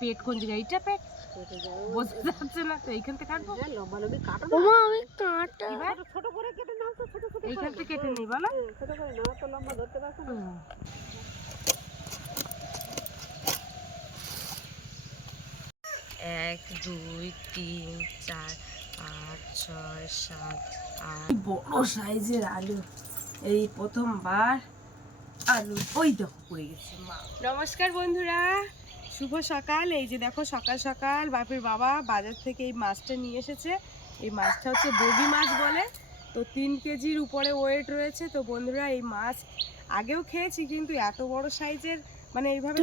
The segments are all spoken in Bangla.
পেট কোন জায়গায়? এইটা পেট বোঝা যাচ্ছে না তো। এইখান থেকে কাটবো, লম্বালম্বি কাটো ছোট করে কেটে নাও তো, ছোট ছোট এইখান থেকে কেটে নেই বলো, ছোট করে নাও তো, লম্বা ধরতে পারছো না। 1 2 3 4 5 6 7 8 বড় সাইজের আলু। এই প্রথমবার আলু ওই দেখো পড়ে গেছে। নমস্কার বন্ধুরা, শুভ সকাল। এই যে দেখো সকাল সকাল বাপের বাবা বাজার থেকে এই মাছটা নিয়ে এসেছে। এই মাছটা হচ্ছে বগি মাছ বলে, তো 3 কেজির উপরে ওয়েট রয়েছে। তো বন্ধুরা এই মাছ আগেও খেয়েছি, কিন্তু এত বড় সাইজের মানে এইভাবে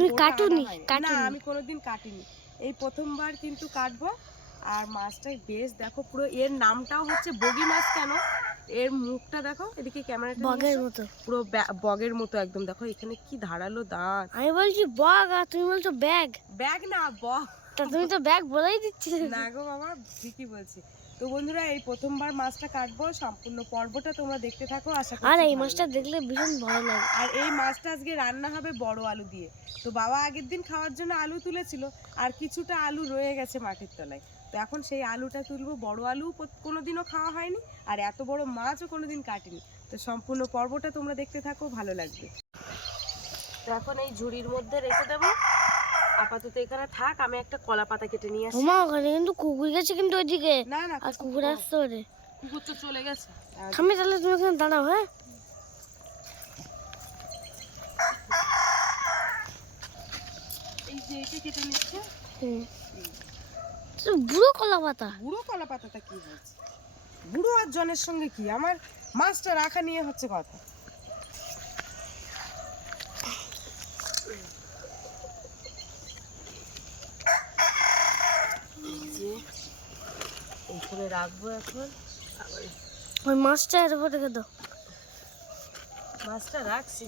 না আমি কোনোদিন কাটিনি। এই প্রথমবার কিন্তু কাটবো। আর মাছটা বেশ দেখো, পুরো এর নামটাও হচ্ছে বগি মাছ। কেন? এর মুখটা দেখো, এদিকে ক্যামেরাটা বগের মতো, পুরো বগের মতো একদম। দেখো এখানে কি ধারালো দাঁত। আমি বলছি বগ আর তুমি বলছো ব্যাগ। ব্যাগ না, বগ। তা তুমি তো ব্যাগ বলেই দিচ্ছিলে। না গো বাবা, ঠিকই বলছি। তো বন্ধুরা এই প্রথমবার মাছটা কাটবো, সম্পূর্ণ পর্বটা তোমরা দেখতে থাকো। আশা করি আর এই মাছটা দেখলে ভীষণ ভয় লাগে। আর এই মাছটা আজকে রান্না হবে বড় আলু দিয়ে। তো বাবা আগের দিন খাওয়ার জন্য আলু তুলেছিল, আর কিছুটা আলু রয়ে গেছে মাটির তলায়। তো এখন সেই আলুটা তুলবো। বড় আলু কোনোদিনও খাওয়া হয়নি, আর এত বড় মাছও কোনোদিন কাটিনি। তো সম্পূর্ণ পর্বটা তোমরা দেখতে থাকো, ভালো লাগবে। তো এখন এই ঝুড়ির মধ্যে রেখে দেবো, আপাতত এখানে থাক। আমি একটা কলা পাতা কেটে নিয়ে আসি। ওমা ওখানে কিন্তু কুকুর গেছে, কিন্তু ওইদিকে না না, আর কুকুর আসতে ওরে। কুকুর তো চলে গেছে। থামি, তাহলে তুমি ওখানে দাঁড়াও। হ্যাঁ, এই যে এটা কেটে নিচ্ছে। বুড়ো কলা পাতা। বুড়ো কলা পাতাটা কি হচ্ছে? বুড়ো আর জনের সঙ্গে কি? আমার মাছটা রাখা নিয়ে হচ্ছে কথা। এইখানে রাখবো এখন। ওই মাছটা এর উপর রেখে দাও। মাছটা রাখছি।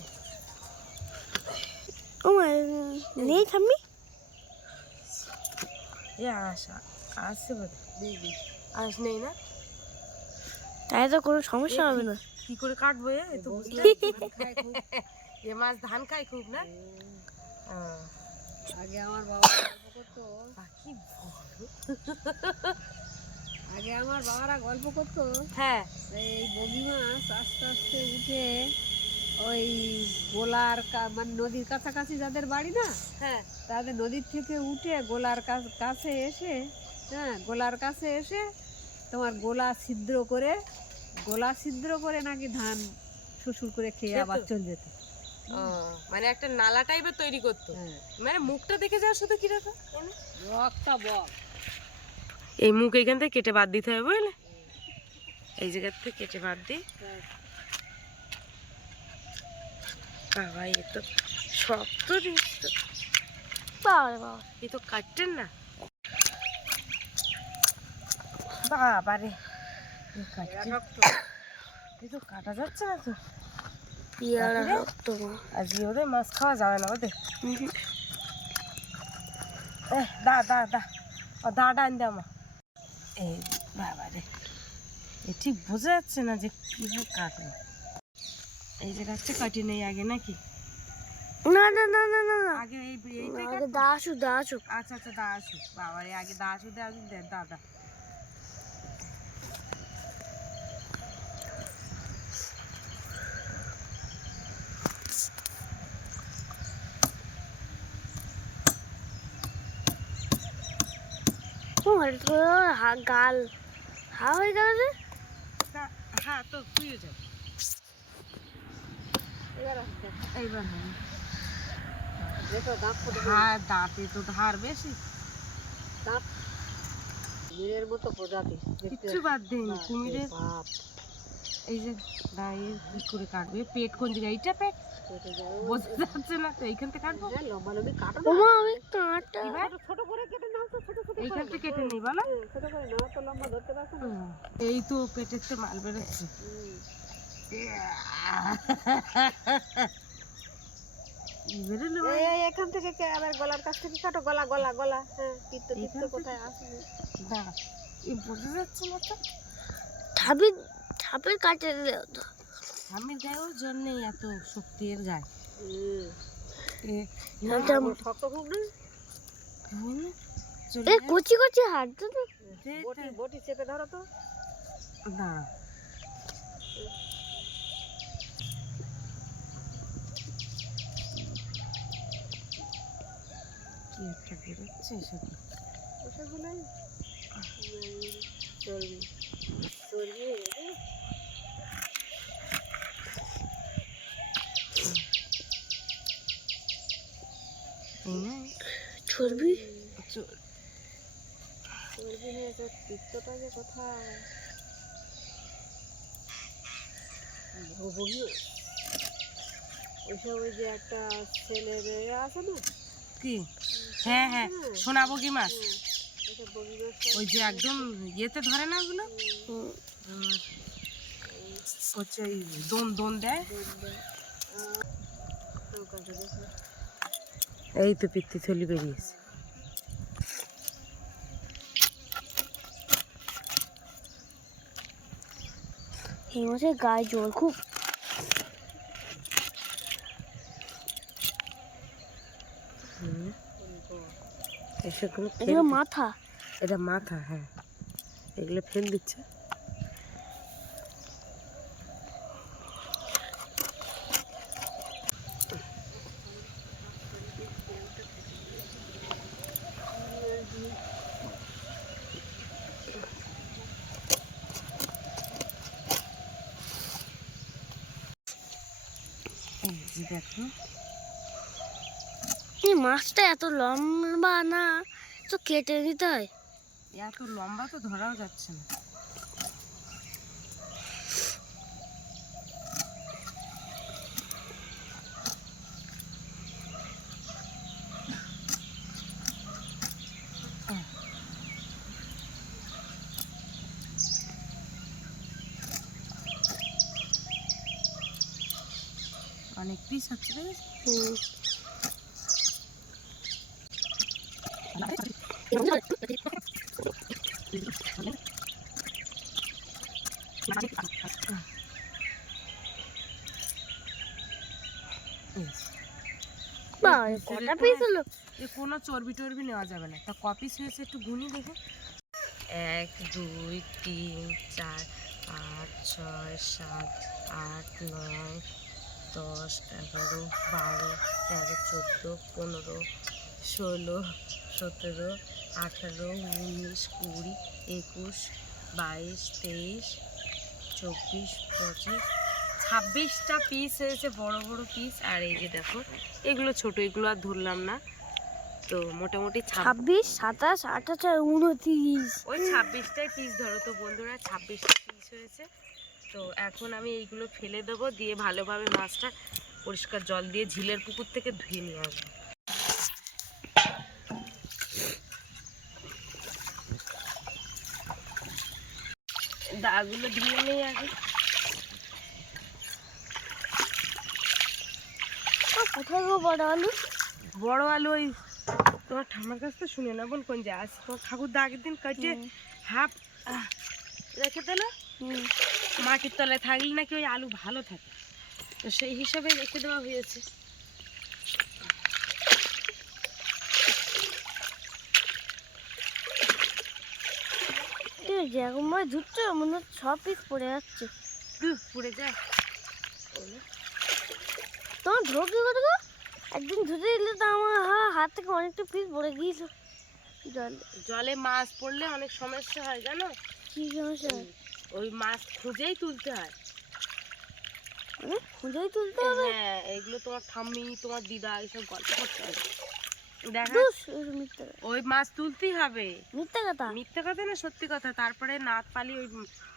ওমা নেই থামি। এ আসা আসছে বোধ হয়। আস নেই না, তাই তো কোনো সমস্যা হবে না। কি করে কাটবো? এ তো এ মাছ ধান খায় খুব না। আগে আমার বাবা গল্প করতো, পাখি আগে আমার বাবারা গল্প করতো। হ্যাঁ, এই বগি মাছ আস্তে আস্তে উঠে ওই গোলার মানে নদীর কাছাকাছি যাদের বাড়ি না, হ্যাঁ, তাদের নদীর থেকে উঠে গোলার কাছে এসে, হ্যাঁ গোলার কাছে এসে তোমার গোলা ছিদ্র করে নাকি ধান শ্বশুর করে খেয়ে আবার চলে যেত। মানে একটা নালা টাইপের তৈরি করতো। মানে মুখটা দেখে যাও শুধু কিরকম। এই মুখ এখান থেকে কেটে বাদ দিতে হবে, বুঝলে? এই জায়গা থেকে কেটে বাদ দিই। বাবা এ তো শক্ত জিনিস তো। বাবা এ তো কাটতেন না বাবা রে। এ তো কাটা যাচ্ছে না তো। পিয়ারা শক্ত। আজকে ওদের মাছ খাওয়া যাবে না ওদের। দা দা দা ও দা ডান দে আমার। এই বাবা রে, এ ঠিক বোঝা যাচ্ছে না যে কিভাবে কাটে। এই যে গাছটা কাটি নেই আগে নাকি? না না না না না, আগে আগে দা আসুক, দা আসুক। আচ্ছা আচ্ছা, দা আসুক। বাবা রে, আগে দা আসুক, দে দাদা। গাল হা হয়ে গেল রে। হ্যাঁ তো তুইও যাবি এইবার। হ্যাঁ দাঁতে তো ধার বেশি। কুমিরের মতো প্রজাতি, কিচ্ছু বাদ দেয়নি কুমিরের। এই যে দাঁড়িয়ে কি করে কাটবে? পেট কোন জায়গায়? এইটা পেট বোঝা যাচ্ছে না তো। এইখান থেকে কাটবো, লম্বালম্বি কাটো ওমা আমি কাঁটা। ছোট করে কেটে নাও তো, ছোট ছোট এইখান থেকে কেটে নেই বলো, ছোট করে নাও তো, লম্বা ধরতে পারছো না। এই তো পেটের তো মাল বেরোচ্ছে। এখান থেকে আবার গলার কাছ থেকে কাটো, গলা গলা গলা। হ্যাঁ, পিত্ত পিত্ত কোথায় আসবে? দাঁড়া, এই বোঝা যাচ্ছে না তো। ছাপের কাটে দিলে হতো। স্বামীর গায়েও জল নেই, এত শক্তি এর গায়ে। শক্ত খুব না? ধুয়ে চলে এ যায়। কচি কচি হাত তো বটি বটি চেপে ধরো তো। দাঁড়া, কি একটা বেরোচ্ছে এসব। ওষুধগুলোই চর্বি চর্বি হয়ে গেছে। এই না চর্বি চর্বি হয়েছে, পিত্তটা যে কোথায় ভোগী। ওইসব ওই যে একটা ছেলের আছে না, কি? হ্যাঁ হ্যাঁ, শোনাবো কি মাছ, ওইসব বগি মাছ ওই যে একদম ইয়েতে ধরে না ওগুলো, হচ্ছে ওই দোন দোন দেয়। এই তো পিত্তি থলি বেরিয়েছে। এই মাছের গায়ে জল খুব। এসবগুলো এগুলো মাথা। এটা মাথা, হ্যাঁ, এগুলো ফেল দিচ্ছে। এই যে দেখো, এই মাছটা এত লম্বা না, তো কেটে দিতে হয়। এত লম্বা তো ধরাও যাচ্ছে না। অনেক পিস হচ্ছে, দেখেছি। কটা পিস হলো? এ কোনো চর্বি টর্বি নেওয়া যাবে না। তা ক পিস হয়েছে একটু গুনি দেখো। 1 2 3 4 5 6 7 8 9 10 11 12 13 14 15 16 17 18 19 20 21 22 23 24 25 26টা পিস হয়েছে, বড় বড় পিস। আর এই যে দেখো, এগুলো ছোট, এগুলো আর ধরলাম না। তো মোটামুটি 26 27 28 আর 29। ওই 26টাই পিস ধরো তো বন্ধুরা, 26টা পিস হয়েছে। তো এখন আমি এইগুলো ফেলে দেবো, দিয়ে ভালোভাবে মাছটা পরিষ্কার জল দিয়ে ঝিলের পুকুর থেকে ধুয়ে নিয়ে আসবো। দাগুলো ধুয়ে নেই আগে। কোথায় গো বড় আলু? বড় আলু ওই তোমার ঠাম্মার কাছ থেকে শুনে না, বল কোন যে আজ তোমার ঠাকুর দা আগের দিন কেটে হাফ রেখে দিল। মাটির তলায় থাকলে নাকি ওই আলু ভালো থাকে, তো সেই হিসাবে রেখে দেওয়া হয়েছে। যেরকম ভাবে ধুচ্ছ মনে হচ্ছে সব পিস পড়ে যাচ্ছে। পুড়ে যায়। তোমার ধরো কি করে গো? একদিন ধুতে দিলে তো আমার হাত থেকে অনেকটা পিস পড়ে গিয়েছিল জলে। জলে মাছ পড়লে অনেক সমস্যা হয় জানো। কি সমস্যা হয়? ওই মাছ খুঁজেই তুলতে হয়। মানে খুঁজেই তুলতে হবে? হ্যাঁ, এগুলো তোমার ঠাম্মি তোমার দিদা এইসব গল্প করতে হবে। দেখা মিথ্যা ওই মাছ তুলতেই হবে। মিথ্যা কথা। মিথ্যে কথা না, সত্যি কথা। তারপরে নাক পালি ওই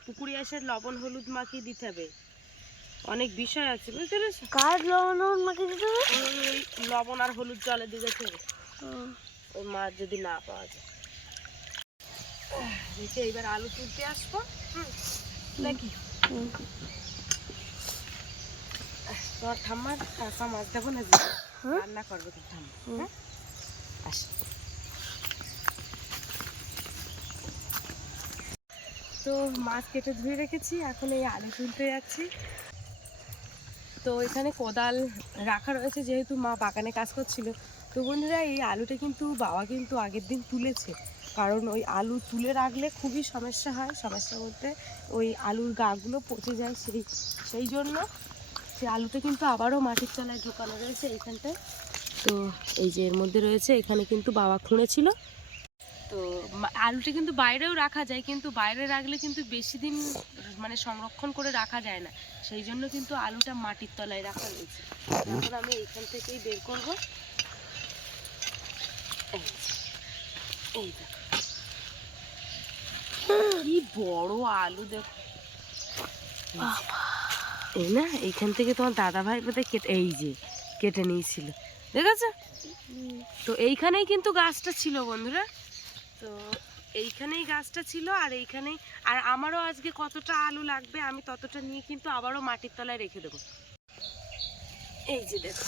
পুকুরে এসে লবণ হলুদ মাখিয়ে দিতে হবে। অনেক বিষয় আছে, বুঝতে পেরেছো? কার লবণ মাখিয়ে দিতে হবে? ওই লবণ আর হলুদ জলে দিয়ে যেতে হবে, ওই মাছ যদি না পাওয়া যায়। দেখে এইবার আলু তুলতে আসবো নাকি? তোমার ঠাম্মার কাঁচা মাছ দেবো না, রান্না করবে তোর ঠাম্মা। হ্যাঁ, আস। তো মাছ কেটে ধুয়ে রেখেছি, এখন এই আলু তুলতে যাচ্ছি। তো এখানে কোদাল রাখা রয়েছে, যেহেতু মা বাগানে কাজ করছিল, তো তো বন্ধুরা এই আলুটা কিন্তু বাবা কিন্তু আগের দিন তুলেছে, কারণ ওই আলু তুলে রাখলে খুবই সমস্যা হয়। সমস্যা বলতে ওই আলুর গাগুলো পচে যায়, সেই জন্য সেই আলুটা কিন্তু আবারও মাটির তলায় ঢোকানো রয়েছে এইখানটায়। তো এই যে এর মধ্যে রয়েছে, এখানে কিন্তু বাবা খুঁড়েছিল। তো আলুটা কিন্তু বাইরেও রাখা যায়, কিন্তু বাইরে রাখলে কিন্তু বেশি দিন মানে সংরক্ষণ করে রাখা যায় না, সেই জন্য কিন্তু আলুটা মাটির তলায় রাখা রয়েছে। এখন আমি এইখান থেকেই বের করবো। এই দেখো কি বড় আলু, দেখো এই না, এইখান থেকে তোমার দাদা ভাই বোধহয় কেটে নিয়েছিল, দেখেছো? তো এইখানেই কিন্তু গাছটা ছিল বন্ধুরা, তো এইখানেই গাছটা ছিল, আর এইখানেই, আর আমারও আজকে কতটা আলু লাগবে আমি ততটা নিয়ে কিন্তু আবারও মাটির তলায় রেখে দেবো। এই যে দেখো,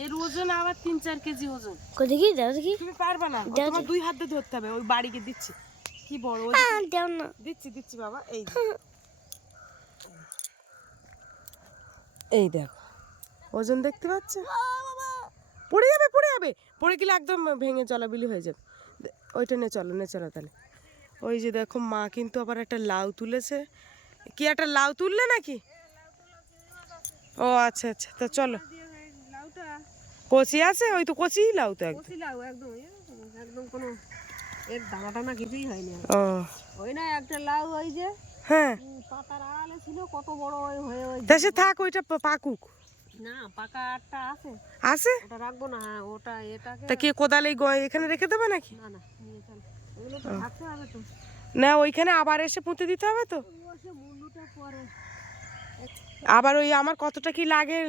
এর ওজন আবার 3-4 কেজি ওজন। দেখি দাও দেখি। তুমি পারবা না, তোমার 2 হাতে ধরতে হবে। ওই বাড়িকে দিচ্ছি, কি বড় দাও না। দিচ্ছি বাবা। এই দেখো ওজন দেখতে পাচ্ছ, পড়ে যাবে পড়ে গেলে একদম ভেঙে চলাবিলি হয়ে যাবে। ওইটা নে চলো তাহলে। ওই যে দেখো মা কিন্তু আবার একটা লাউ তুলেছে। কি একটা লাউ তুললে নাকি? ও আচ্ছা, তো চলো। কচি আছে, ওই তো কচি লাউ তো একদম। একদম কোনো এর দানা টানা কিছুই হয়নি। ও ওই না একটা লাউ, ওই যে হ্যাঁ পাতার আড়ালে ছিল, কত বড় হয়ে দেশে থাক, ওইটা পাকুক। না পাকা আটটা আছে, ওটা রাখবো না। হ্যাঁ ওটা এটাকে তা কি কোদাল এখানে রেখে দেবে নাকি? না নিয়ে চল, এগুলো তো থাকতে হবে তো। না ওইখানে আবার এসে পুঁতে দিতে হবে তো। মুন্ডুটা পরে আবার ওই আমার কতটা কি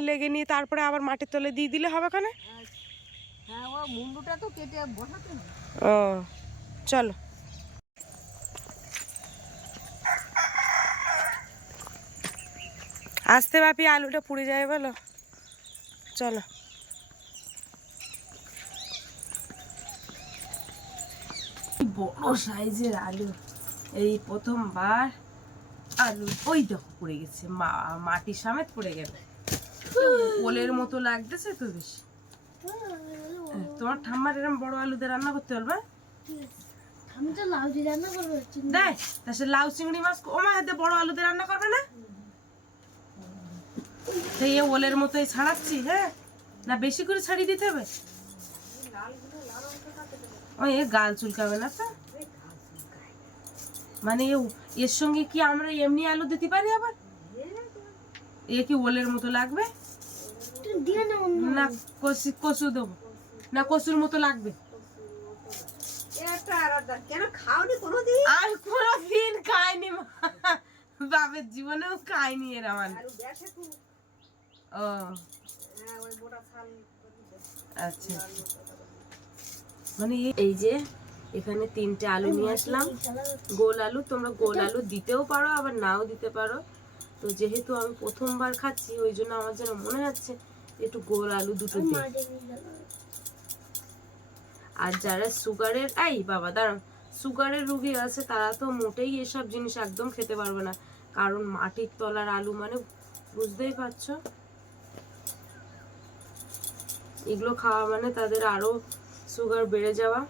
লেগে নিয়ে তারপরে আবার মাটির তলে দিয়ে দিলে হবে ওখানে। হ্যাঁ ও মুন্ডুটা তো কেটে বসাতে হবে। ও চলো। আস্তে বাপি, আলুটা পুড়ে যায় বলো। চলো। বড় সাইজের আলু, এই প্রথমবার আলু ওই দেখো পড়ে গেছে, মাটির সমেত পড়ে গেল। ওলের মতো লাগতেছে তো বেশ। তোমার ঠাম্মার এরকম বড় আলু দিয়ে রান্না করতে পারবে? আমি তো লাউ দিয়ে রান্না করবো। দেখ তা সে লাউ চিংড়ি মাছ ওমা হাতে বড় আলু দিয়ে রান্না করবে না? সেই ওলের মতোই ছাড়াচ্ছি। হ্যাঁ না বেশি করে ছাড়িয়ে দিতে হবে। ওই গাল চুলকাবে না তো? মানে এর সঙ্গে কি আমরা এমনি আলু দিতে পারি আবার? কি ওলের মতো লাগবে না? কচু দেবো না? কচুর মতো লাগবে। আর কোনোদিন খাইনি, বাপের জীবনেও খাইনি এরা। ও আচ্ছা, মানে এই যে এখানে 3টে আলু নিয়ে আসলাম, গোল আলু। তোমরা গোল আলু দিতেও পারো আবার নাও দিতে পারো। তো যেহেতু আমি প্রথমবার খাচ্ছি ওই জন্য আমার যেন মনে হচ্ছে একটু গোল আলু দুটো দিই। আর যারা সুগারের রোগী আছে তারা তো মোটেই এসব জিনিস একদম খেতে পারবে না, কারণ মাটির তলার আলু মানে বুঝতেই পারছো, এগুলো খাওয়া মানে তাদের আরো সুগার বেড়ে যাওয়া।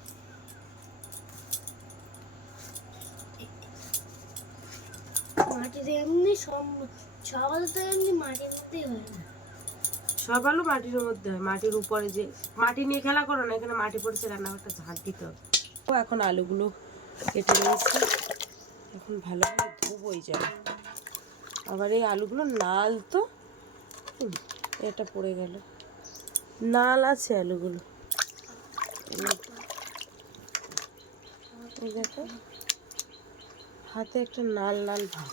মাটিতে এমনি সব আলু তো এমনি মাটির মধ্যেই হয় না। সব আলু মাটির মধ্যে হয়, মাটির উপরে। যে মাটি নিয়ে খেলা করো না, এখানে মাটি পড়েছে, রান্নাঘরটা ঝাঁট দিতে হবে। এখন আলুগুলো কেটে নিয়েছি, এখন ভালোভাবে ধুবোই যাবে। আবার এই আলুগুলো নাল তো, এটা পড়ে গেল, নাল আছে আলুগুলো। এই দেখো হাতে একটা নাল ভাব।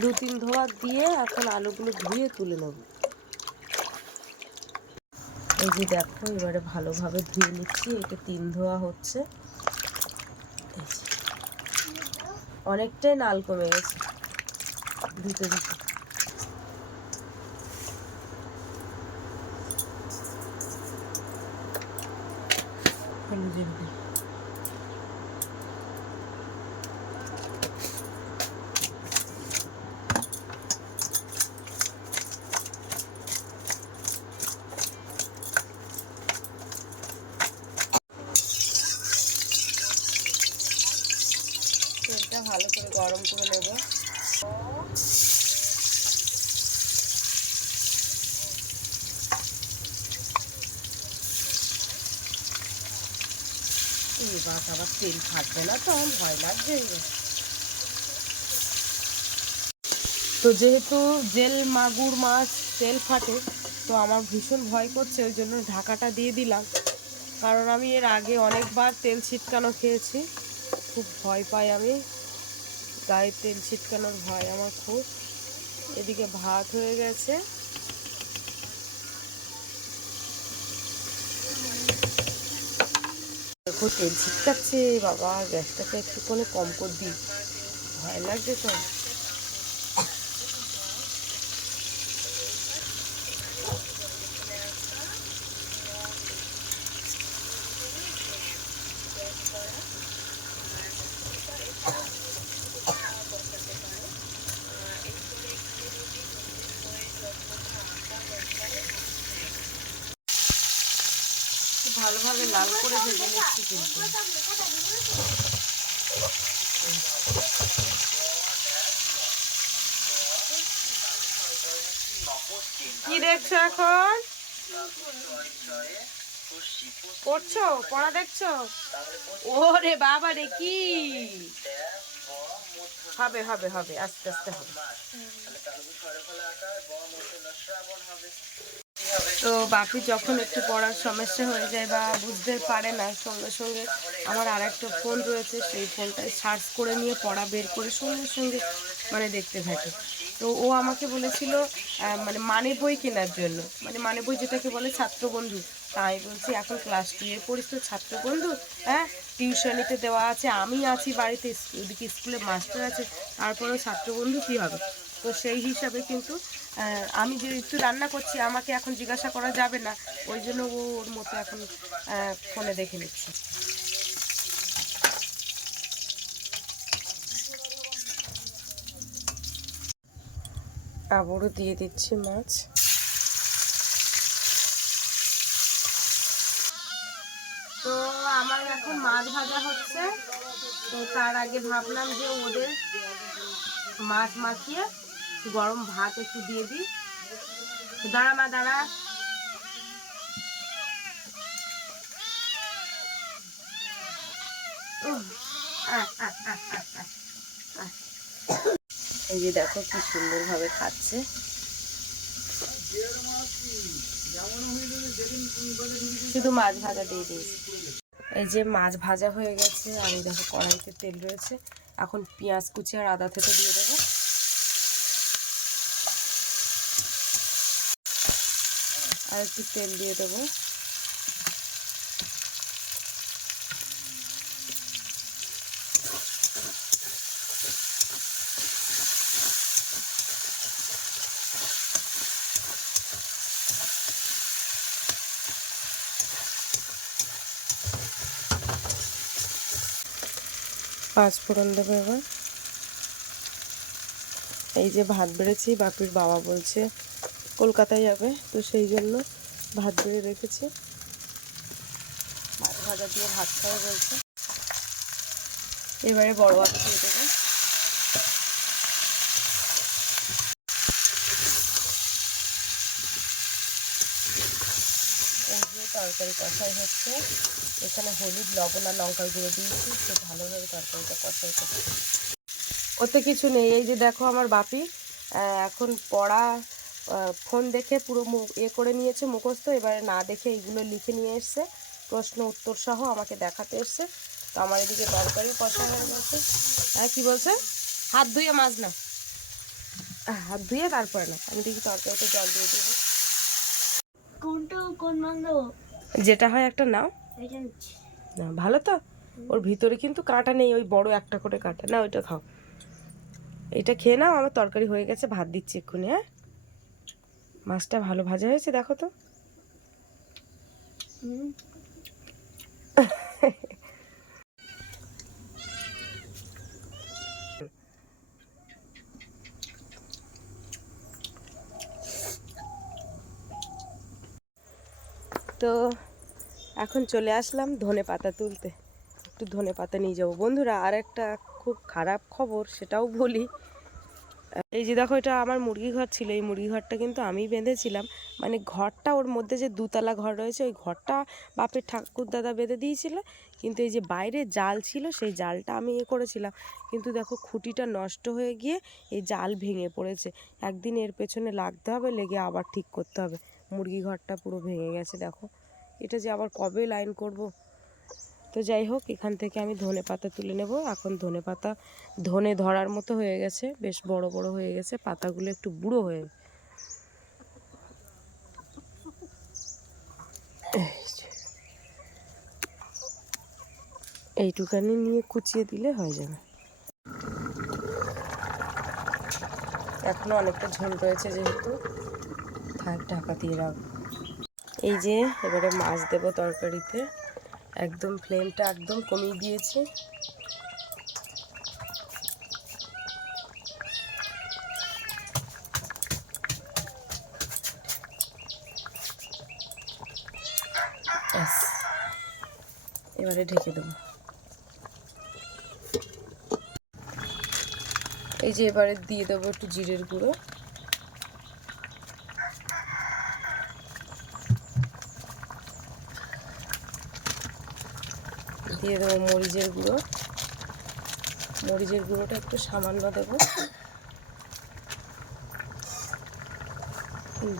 2-3 ধোয়া দিয়ে এখন আলুগুলো ধুয়ে তুলে নেব। এই যে দেখো এবারে ভালোভাবে ধুয়ে নিচ্ছি, এটা 3 ধোয়া হচ্ছে। অনেকটাই নাল কমে গেছে ধুতে ধুতে। হলুদের গুঁড়ো, ভালো করে গরম করে নেব। এবার আবার তেল ফাটবে না তো, আমার ভয় লাগছে। তো যেহেতু জেল মাগুর মাছ তেল ফাটে, তো আমার ভীষণ ভয় করছে, ওই জন্য ঢাকাটা দিয়ে দিলাম। কারণ আমি এর আগে অনেকবার তেল ছিটকানো খেয়েছি, খুব ভয় পাই আমি, গায়ে তেল ছিটকানোর ভয় আমার খুব। এদিকে ভাত হয়ে গেছে, দেখো তেল ছিটকাচ্ছে বাবা, গ্যাসটাকে একটুখানি কম করে দিই, ভয় লাগছে তো। ভালোভাবে লাল করে ভেজে নিচ্ছি কিন্তু। কি দেখছো এখন? পড়ছো, পড়া দেখছো? ওরে বাবা রে, কি হবে হবে হবে, আস্তে আস্তে হবে। তো বাপি যখন একটু পড়ার সমস্যা হয়ে যায় বা বুঝতে পারে না, সঙ্গে সঙ্গে আমার আর একটা ফোন রয়েছে, সেই ফোনটায় সার্চ করে নিয়ে পড়া বের করে সঙ্গে সঙ্গে মানে দেখতে থাকে। তো ও আমাকে বলেছিল মানে বই কেনার জন্য, মানে বই যেটাকে বলে ছাত্রবন্ধু। তাই বলছি এখন ক্লাস 2 এ পড়িস, তো ছাত্রবন্ধু, হ্যাঁ টিউশনিতে দেওয়া আছে, আমি আছি বাড়িতে, ওদিকে স্কুলে মাস্টার আছে, তারপরেও ছাত্রবন্ধু কী হবে। তো সেই হিসাবে কিন্তু আমি যে একটু রান্না করছি, আমাকে এখন জিজ্ঞাসা করা যাবে না, ওই জন্য ও ওর মতো এখন ফোনে দেখে নিচ্ছে। আবারও দিয়ে দিচ্ছি মাছ। তো আমার এখন মাছ ভাজা হচ্ছে, তো তার আগে ভাবলাম যে ওদের মাছ মাখিয়ে গরম ভাত একটু দিয়ে দিই। দাঁড়া মা দাঁড়া। এই যে দেখো কি সুন্দরভাবে খাচ্ছে। শুধু মাছ ভাজা দিয়ে দিয়েছি। এই যে মাছ ভাজা হয়ে গেছে, আর এই দেখো কড়াইতে তেল রয়েছে, এখন পেঁয়াজ কুচি আর আদা থেকে দিয়ে দেবো। আর একটু তেল দিয়ে দেবো। পাঁচ ফোড়ন দেবো এবার। এই যে ভাত বেড়েছি, বাপির বাবা বলছে কলকাতায় যাবে, তো সেই জন্য ভাত বেড়ে রেখেছি, মাছ ভাজা দিয়ে ভাত খাওয়া বলছে। এবারে বড় আলু দিয়ে দেবো। এই যে তরকারি কষাই হচ্ছে, এখানে হলুদ লবণ আর লঙ্কার গুঁড়ো দিয়েছি, খুব ভালোভাবে তরকারিটা কষাই করছি। ওতে কিছু নেই, এই যে দেখো আমার বাপি এখন পড়া ফোন দেখে পুরো করে নিয়েছে মুখস্থ, এবারে না দেখে এইগুলো লিখে নিয়ে এসছে, প্রশ্ন উত্তর সহ আমাকে দেখাতে এসছে। তো আমার এদিকে তরকারি কষা হয়ে গেছে। হ্যাঁ কী বলছে? হাত ধুয়ে মাছ না, হাত ধুয়ে তারপরে না, আমি দেখি তরকারিতে জল দিয়ে দেবো। কোন মাছ দেবো? যেটা হয় একটা নাও না, ভালো তো। ওর ভিতরে কিন্তু কাঁটা নেই, ওই বড় একটা করে কাঁটা না, ওইটা খাও। এটা খেয়ে নাও, আমার তরকারি হয়ে গেছে, ভাত দিচ্ছি এক্ষুনি। হ্যাঁ মাছটা ভালো ভাজা হয়েছে, দেখো তো। তো এখন চলে আসলাম ধনে পাতা তুলতে, একটু ধনে পাতা নিয়ে যাবো বন্ধুরা। আর একটা খুব খারাপ খবর সেটাও বলি। এই যে দেখো, এটা আমার মুরগি ঘর ছিল। এই মুরগি ঘরটা কিন্তু আমি বেঁধেছিলাম, মানে ঘরটা ওর মধ্যে যে দুতলা ঘর রয়েছে ওই ঘরটা বাপের ঠাকুর দাদা বেঁধে দিয়েছিল, কিন্তু এই যে বাইরে জাল ছিল সেই জালটা আমি করেছিলাম, কিন্তু দেখো খুঁটিটা নষ্ট হয়ে গিয়ে এই জাল ভেঙে পড়েছে। একদিন এর পেছনে লাগতে হবে, লেগে আবার ঠিক করতে হবে। মুরগি ঘরটা পুরো ভেঙে গেছে দেখো, এটা যে আবার কবে লাইন করব। তো যাই হোক, এখান থেকে আমি ধনে পাতা তুলে নেব। এখন ধনে পাতা ধনে ধরার মতো হয়ে গেছে, বেশ বড় বড় হয়ে গেছে, পাতাগুলো একটু বুড়ো হয়ে এইটুকানি নিয়ে কুচিয়ে দিলে হয়ে যাবে। এখনো অনেকটা ঝোল রয়েছে যেহেতু, থাক ঢাকা দিয়ে রাখ। এই যে এবারে মাছ দেব তরকারিতে, একদম ফ্লেমটা একদম কমিয়ে দিয়েছি। এবারে ঢেকে দেবো। এই যে এবারে দিয়ে দেবো একটু জিরের গুঁড়ো, দিয়ে দেবো মরিচের গুঁড়ো। মরিচের গুঁড়োটা একটু সামান্য দেবো,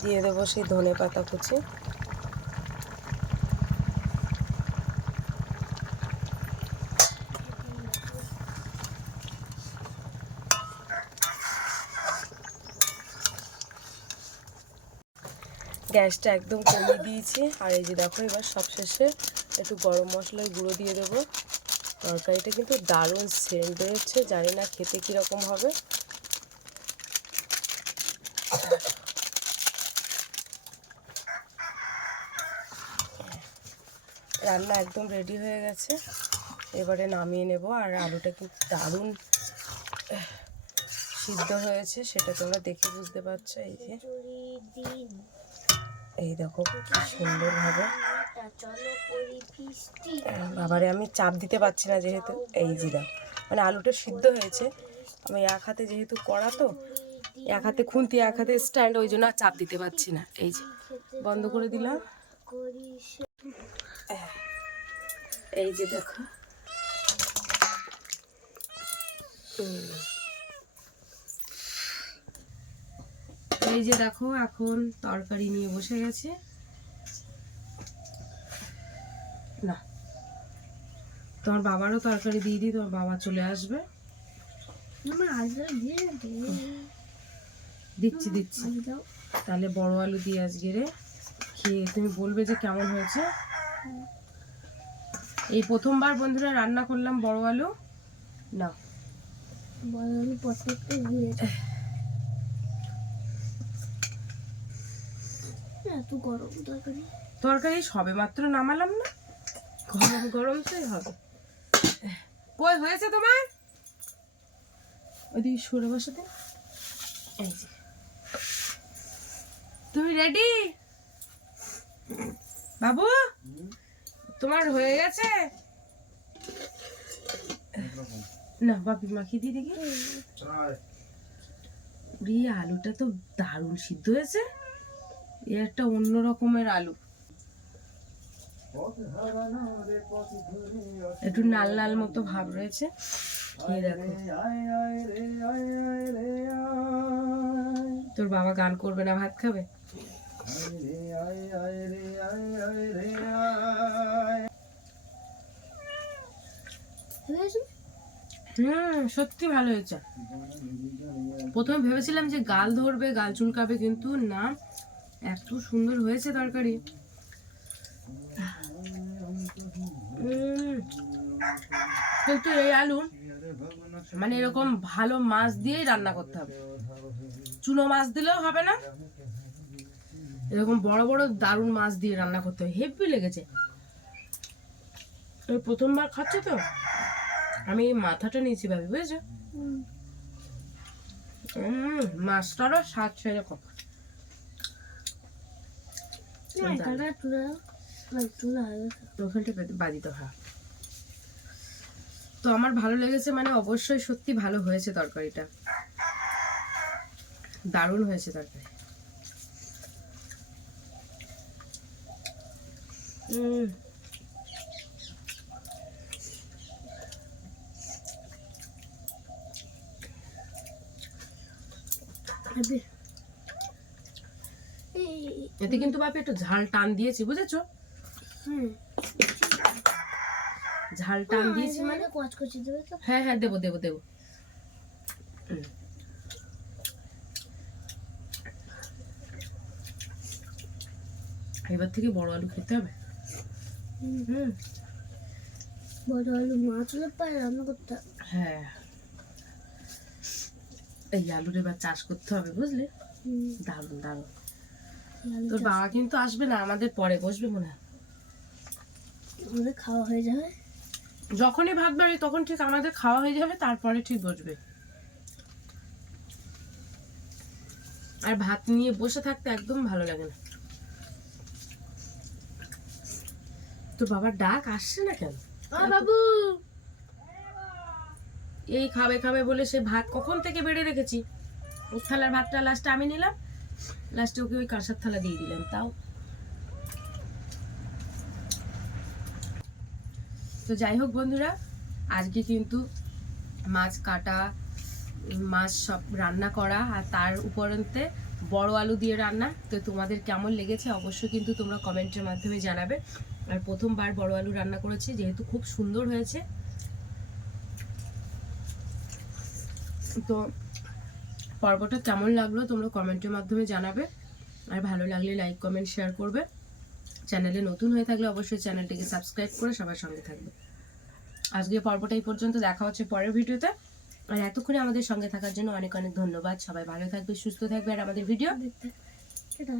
দিয়ে দেবো সেই ধনে পাতা কুচি, গ্যাসটা একদম কমিয়ে দিয়েছি। আর এই যে দেখো, এবার সবশেষে একটু গরম মশলার গুঁড়ো দিয়ে দেবো। তরকারিটা কিন্তু দারুণ সেন্ট বেরোচ্ছে, জানি না খেতে কীরকম হবে। রান্না একদম রেডি হয়ে গেছে, এবারে নামিয়ে নেব। আর আলুটা কিন্তু দারুণ সিদ্ধ হয়েছে, সেটা তোমরা দেখে বুঝতে পারছো। এই যে এই দেখো কি সুন্দরভাবে। বাবারে আমি চাপ দিতে পারছি না যেহেতু, এই যে দেখো মানে আলুটা সিদ্ধ হয়েছে। আমি এক হাতে যেহেতু কড়া, তো এক হাতে খুন্তি এক হাতে স্ট্যান্ড, ওই জন্য আর চাপ দিতে পারছি না। এই যে বন্ধ করে দিলাম। এই যে দেখো, এই যে দেখো এখন তরকারি নিয়ে বসে গেছে। না, তোমার বাবারও তরকারি দিয়ে দিই, তোমার বাবা চলে আসবে। দিচ্ছি দিচ্ছি, তাহলে বড় আলু দিয়ে আজকে রে খেয়ে তুমি বলবে যে কেমন হয়েছে। এই প্রথমবার বন্ধুরা রান্না করলাম বড় আলু। না, বড় আলু প্রত্যেকটা এত গরম তরকারি, তরকারি সবে মাত্র নামালাম না, গরম গরম তো হবে। কই হয়েছে তোমার? ওইদিকে সরে বসাতে। এই যে তুমি রেডি বাবু? তোমার হয়ে গেছে? না বাপি মাখিয়ে দিয়ে দেখি। আলুটা তো দারুণ সিদ্ধ হয়েছে, এ একটা অন্য রকমের আলু, একটু লাল লাল মতো ভাব রয়েছে। দেখো তোর বাবা গান করবে না, ভাত খাবে। সত্যি ভালো হয়েছে। প্রথমে ভেবেছিলাম যে গাল ধরবে, গাল চুলকাবে, কিন্তু না, এত সুন্দর হয়েছে তরকারি। কিন্তু এই আলু মানে এরকম ভালো মাছ দিয়েই রান্না করতে হবে, চুনো মাছ দিলেও হবে না, এরকম বড় বড় দারুণ মাছ দিয়ে রান্না করতে হবে। হেভি লেগেছে, প্রথমবার খাচ্ছি তো আমি এই মাথাটা নিয়েছি ভাবি, বুঝেছো? মাছটারও স্বাদ সেরকম। ওখানটা বাজি তো, হ্যাঁ। তো আমার ভালো লেগেছে, মানে অবশ্যই সত্যি ভালো হয়েছে তরকারিটা, দারুণ হয়েছে তরকারি। এতে কিন্তু বাপি একটু ঝাল টান দিয়েছি, বুঝেছো? ঝাল টান দিয়েছি মানে কচকচি দেবে তো? হ্যাঁ হ্যাঁ দেবো দেবো দেবো। এবার থেকে বড় আলু খেতে হবে। বড় আলু মাছ হলে পায় রান্না করতে হবে। হ্যাঁ, এই আলুর এবার চাষ করতে হবে, বুঝলে? দারুণ দারুণ। তোর বাবা কিন্তু আসবে না, আমাদের পরে বসবে মনে হয়। আমাদের খাওয়া হয়ে যাবে, যখনই ভাত বাড়ি তখন ঠিক আমাদের খাওয়া হয়ে যাবে, তারপরে ঠিক বসবে। আর ভাত নিয়ে বসে থাকতে একদম ভালো লাগে না। তো বাবার ডাক আসছে না কেন? বাবু এই খাবে খাবে বলে সে ভাত কখন থেকে বেড়ে রেখেছি, ওই থালার ভাতটা লাস্টে আমি নিলাম, লাস্টে ওকে ওই কাঁসার থালা দিয়ে দিলাম। তাও তো যাই হোক বন্ধুরা, আজকে কিন্তু মাছ কাটা, মাছ সব রান্না করা, আর তার উপরন্তে বড় আলু দিয়ে রান্না। তো তোমাদের কেমন লেগেছে অবশ্যই কিন্তু তোমরা কমেন্টের মাধ্যমে জানাবে। আর প্রথমবার বড় আলু রান্না করেছি, যেহেতু খুব সুন্দর হয়েছে। তো পর্বটা কেমন লাগলো তোমরা কমেন্টের মাধ্যমে জানাবে, আর ভালো লাগলে লাইক কমেন্ট শেয়ার করবে। চ্যানেলে নতুন হয়ে থাকলে অবশ্যই চ্যানেলটিকে সাবস্ক্রাইব করে সবার সঙ্গে থাকবে। আজকে পর্বটা এই পর্যন্ত, দেখা হচ্ছে পরের ভিডিওতে। আর এতক্ষণে আমাদের সঙ্গে থাকার জন্য অনেক অনেক ধন্যবাদ। সবাই ভালো থাকবে, সুস্থ থাকবে, আর আমাদের ভিডিও এটা